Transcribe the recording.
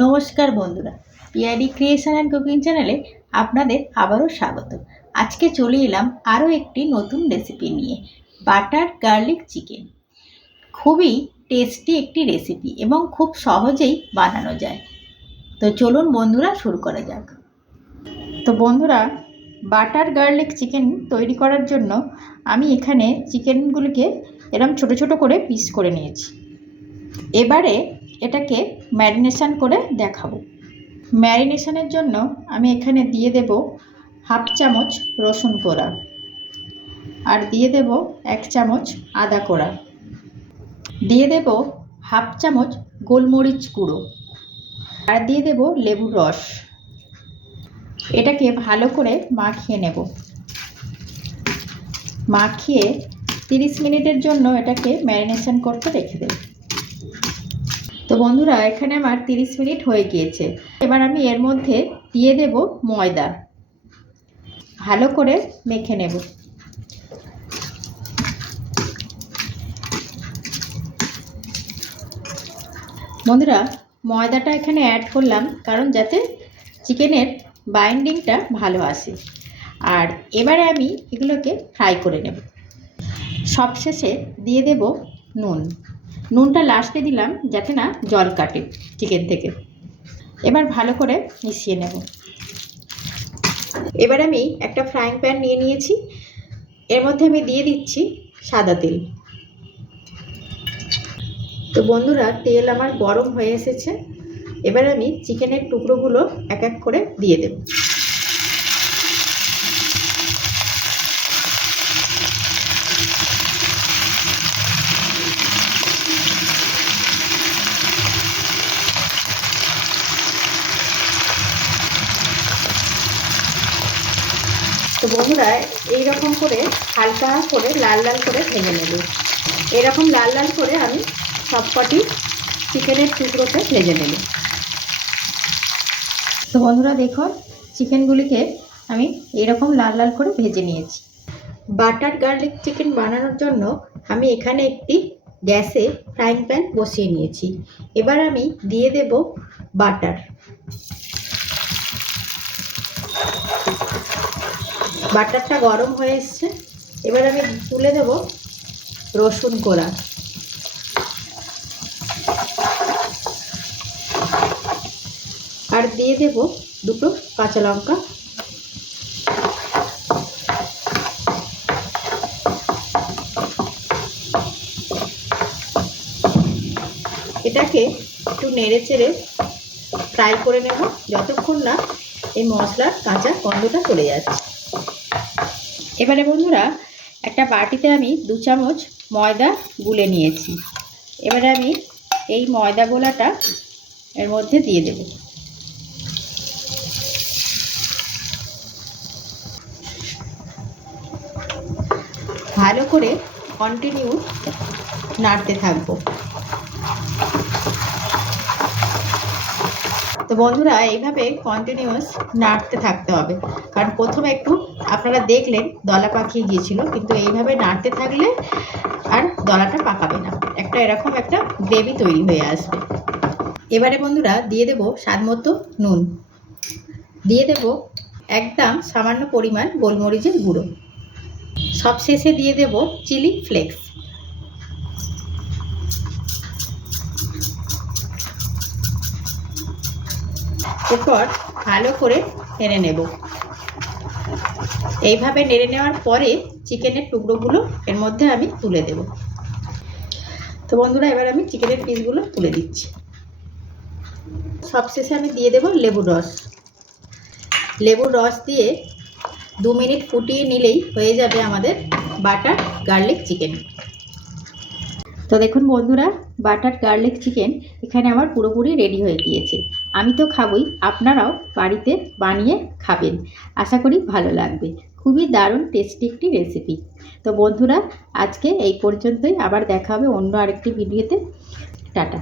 নমস্কার বন্ধুরা, Piyari creation and cooking চ্যানেলে আপনাদের আবারও স্বাগত। আজকে চলে এলাম আরও একটি নতুন রেসিপি নিয়ে, বাটার গার্লিক চিকেন। খুবই টেস্টি একটি রেসিপি এবং খুব সহজেই বানানো যায়। তো চলুন বন্ধুরা শুরু করা যাক। তো বন্ধুরা, বাটার গার্লিক চিকেন তৈরি করার জন্য আমি এখানে চিকেনগুলিকে এরকম ছোট ছোট করে পিস করে নিয়েছি। এবারে এটাকে ম্যারিনেশন করে দেখাবো। ম্যারিনেশনের জন্য আমি এখানে দিয়ে দেব হাফ চামচ রসুন কোড়া, আর দিয়ে দেব 1 চামচ আদা কোড়া, দিয়ে দেব হাফ চামচ গোলমরিচ গুঁড়ো, আর দিয়ে দেব লেবুর রস। এটাকে ভালো করে মাখিয়ে নেব। মাখিয়ে 30 মিনিটের জন্য এটাকে ম্যারিনেশন করতে রেখে দেব। তো বন্ধুরা, এখানে আমার 30 মিনিট হয়ে গিয়েছে। এবার আমি এর মধ্যে দিয়ে দেব ময়দা, ভালো করে মেখে নেব। বন্ধুরা, ময়দাটা এখানে অ্যাড করলাম কারণ যাতে চিকেনের বাইন্ডিংটা ভালো আসে। আর এবারে আমি এগুলোকে ফ্রাই করে নেব। সবশেষে দিয়ে দেব নুন। নুনটা লাস্টে দিলাম যাতে না জল কাটে চিকেন থেকে। এবার ভালো করে মিশিয়ে নেব। এবার আমি একটা ফ্রাইং প্যান নিয়ে নিয়েছি। এর মধ্যে আমি দিয়ে দিচ্ছি সাদা তেল। তো বন্ধুরা, তেল আমার গরম হয়ে এসেছে। এবার আমি চিকেনের টুকরোগুলো এক এক করে দিয়ে দেব। তো বন্ধুরা, এইরকম করে হালকা করে লাল লাল করে ভেজে নেব। এরকম লাল লাল করে আমি সবকটি চিকেনের টুকরোতে ভেজে নেব। তো বন্ধুরা দেখুন, চিকেনগুলিকে আমি এরকম লাল লাল করে ভেজে নিয়েছি। বাটার গার্লিক চিকেন বানানোর জন্য আমি এখানে একটি গ্যাসে ফ্রাইং প্যান বসিয়ে নিয়েছি। এবার আমি দিয়ে দেব বাটার। বাটারটা গরম হয়ে এসছে। এবার আমি তুলে দেব রসুন কোড়া, আর দিয়ে দেব 2 কাঁচা লঙ্কা। এটাকে একটু নেড়ে চেড়ে ফ্রাই করে নেব যতক্ষণ না এই মশলার কাঁচা গন্ধটা চলে যাচ্ছে। এবারে বন্ধুরা, একটা বাটিতে আমি 2 চামচ ময়দা গুলে নিয়েছি। এবারে আমি এই ময়দা গোলাটা এর মধ্যে দিয়ে দেব। ভালো করে কন্টিনিউ নাড়তে থাকবো। তো বন্ধুরা, এইভাবে কন্টিনিউয়াস নাড়তে থাকতে হবে, কারণ প্রথমে একটু আপনারা দেখলেন দলা পাকিয়ে গিয়েছিল, কিন্তু এইভাবে নাড়তে থাকলে আর দলাটা পাকাবে না। এরকম একটা গ্রেভি তৈরি হয়ে আসবে। এবারে বন্ধুরা দিয়ে দেব স্বাদ মতো নুন, দিয়ে দেব একদম সামান্য পরিমাণ গোলমরিচের গুঁড়ো, সবশেষে দিয়ে দেব চিলি ফ্লেক্স। এরপর ভালো করে নেড়ে নেব। এইভাবে নেড়ে নেওয়ার পরে চিকেনের টুকরোগুলো এর মধ্যে আমি তুলে দেব। তো বন্ধুরা, এবার আমি চিকেনের পিসগুলো তুলে দিচ্ছি। সবশেষে আমি দিয়ে দেব লেবুর রস। লেবুর রস দিয়ে 2 মিনিট ফুটিয়ে নিলেই হয়ে যাবে আমাদের বাটার গার্লিক চিকেন। তো দেখুন বন্ধুরা, বাটার গার্লিক চিকেন এখানে আমার পুরোপুরি রেডি হয়ে গিয়েছে। আমি তো খাবই, আপনারাও বাড়িতে বানিয়ে খাবেন। আশা করি ভালো লাগবে। খুবই দারুণ টেস্টি একটি রেসিপি। তো বন্ধুরা, আজকে এই পর্যন্তই। আবার দেখা হবে অন্য আরেকটি ভিডিওতে। টাটা।